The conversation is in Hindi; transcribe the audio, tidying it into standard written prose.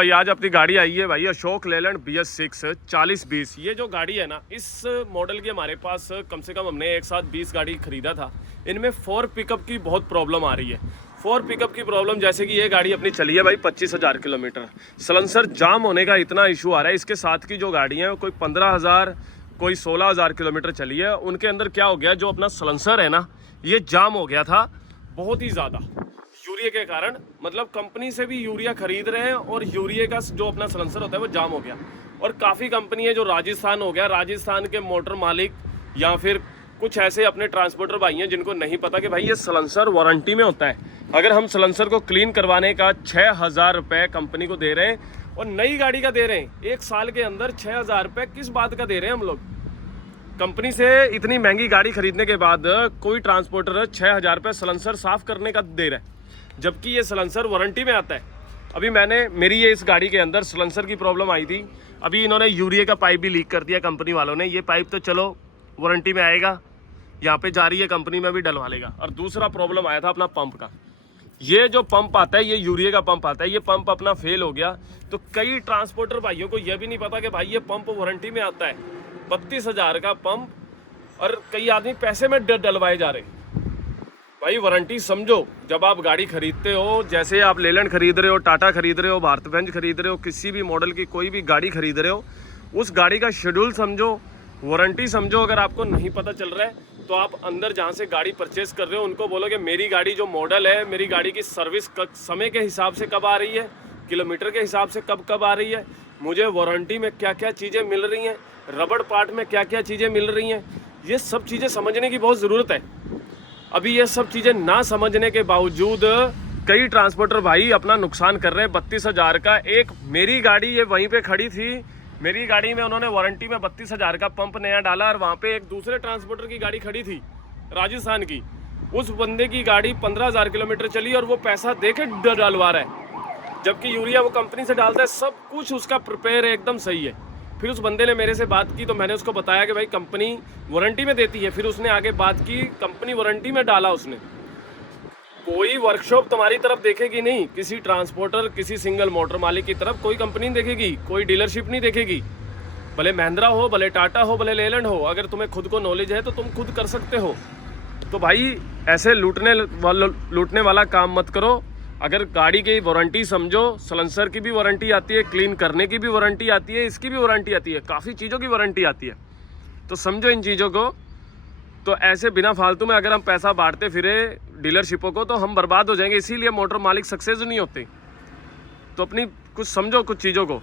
भाई आज अपनी गाड़ी आई है भाई अशोक लेलैंड BS6 4020। ये जो गाड़ी है ना, इस मॉडल की हमारे पास कम से कम हमने एक साथ 20 गाड़ी खरीदा था। इनमें 4 पिकअप की बहुत प्रॉब्लम आ रही है। 4 पिकअप की प्रॉब्लम, जैसे कि ये गाड़ी अपनी चली है भाई 25,000 किलोमीटर। सलेंसर जाम होने का इतना इशू आ रहा है। इसके साथ की जो गाड़ी है कोई 15,000 कोई 16,000 किलोमीटर चली है। उनके अंदर क्या हो गया, जो अपना सलेंसर है ना, ये जाम हो गया था बहुत ही ज़्यादा यूरिया के कारण। मतलब कंपनी से भी यूरिया खरीद रहे हैं और यूरिया का जो अपना सलेंसर होता है वो जाम हो गया। और काफ़ी कंपनी है, जो राजस्थान हो गया, राजस्थान के मोटर मालिक या फिर कुछ ऐसे अपने ट्रांसपोर्टर भाई हैं जिनको नहीं पता कि भाई ये सलेंसर वारंटी में होता है। अगर हम सलेंसर को क्लीन करवाने का 6,000 रुपये कंपनी को दे रहे हैं और नई गाड़ी का दे रहे हैं, 1 साल के अंदर 6,000 रुपये किस बात का दे रहे हैं हम लोग। कंपनी से इतनी महंगी गाड़ी खरीदने के बाद कोई ट्रांसपोर्टर 6,000 रुपये सलेंसर साफ़ करने का दे रहा है, जबकि ये सलेंसर वारंटी में आता है। अभी मेरी ये इस गाड़ी के अंदर सलेंसर की प्रॉब्लम आई थी। अभी इन्होंने यूरिया का पाइप भी लीक कर दिया कंपनी वालों ने। ये पाइप तो चलो वारंटी में आएगा, यहाँ पे जा रही है कंपनी में भी डलवा लेगा। और दूसरा प्रॉब्लम आया था अपना पंप का। ये जो पंप आता है, ये यूरिया का पंप आता है, ये पंप अपना फेल हो गया। तो कई ट्रांसपोर्टर भाइयों को यह भी नहीं पता कि भाई ये पंप वारंटी में आता है। 32,000 का पंप और कई आदमी पैसे में डलवाए जा रहे। भाई वारंटी समझो। जब आप गाड़ी खरीदते हो, जैसे आप लेलैंड खरीद रहे हो, टाटा खरीद रहे हो, भारत बेंज खरीद रहे हो, किसी भी मॉडल की कोई भी गाड़ी खरीद रहे हो, उस गाड़ी का शेड्यूल समझो, वारंटी समझो। अगर आपको नहीं पता चल रहा है तो आप अंदर जहाँ से गाड़ी परचेस कर रहे हो उनको बोलो कि मेरी गाड़ी जो मॉडल है, मेरी गाड़ी की सर्विस समय के हिसाब से कब आ रही है, किलोमीटर के हिसाब से कब आ रही है, मुझे वारंटी में क्या क्या चीज़ें मिल रही हैं, रबड़ पार्ट में क्या क्या चीज़ें मिल रही हैं, ये सब चीज़ें समझने की बहुत ज़रूरत है। अभी ये सब चीज़ें ना समझने के बावजूद कई ट्रांसपोर्टर भाई अपना नुकसान कर रहे हैं। 32,000 का एक मेरी गाड़ी ये वहीं पे खड़ी थी, मेरी गाड़ी में उन्होंने वारंटी में 32,000 का पंप नया डाला और वहाँ पे एक दूसरे ट्रांसपोर्टर की गाड़ी खड़ी थी राजस्थान की। उस बंदे की गाड़ी 15,000 किलोमीटर चली और वो पैसा दे के डलवा रहा है, जबकि यूरिया वो कंपनी से डालता है। सब कुछ उसका प्रिपेयर है, एकदम सही है। फिर उस बंदे ने मेरे से बात की तो मैंने उसको बताया कि भाई कंपनी वारंटी में देती है। फिर उसने आगे बात की, कंपनी वारंटी में डाला उसने। कोई वर्कशॉप तुम्हारी तरफ देखेगी नहीं, किसी ट्रांसपोर्टर, किसी सिंगल मोटर मालिक की तरफ कोई कंपनी नहीं देखेगी, कोई डीलरशिप नहीं देखेगी। भले महिंद्रा हो, भले टाटा हो, भले लेलैंड हो, अगर तुम्हें खुद को नॉलेज है तो तुम खुद कर सकते हो। तो भाई ऐसे लूटने वाला काम मत करो। अगर गाड़ी की वारंटी समझो, सलेंसर की भी वारंटी आती है, क्लीन करने की भी वारंटी आती है, इसकी भी वारंटी आती है, काफ़ी चीज़ों की वारंटी आती है। तो समझो इन चीज़ों को। तो ऐसे बिना फालतू में अगर हम पैसा बांटते फिरे डीलरशिपों को तो हम बर्बाद हो जाएंगे। इसीलिए मोटर मालिक सक्सेस नहीं होते। तो अपनी कुछ समझो कुछ चीज़ों को।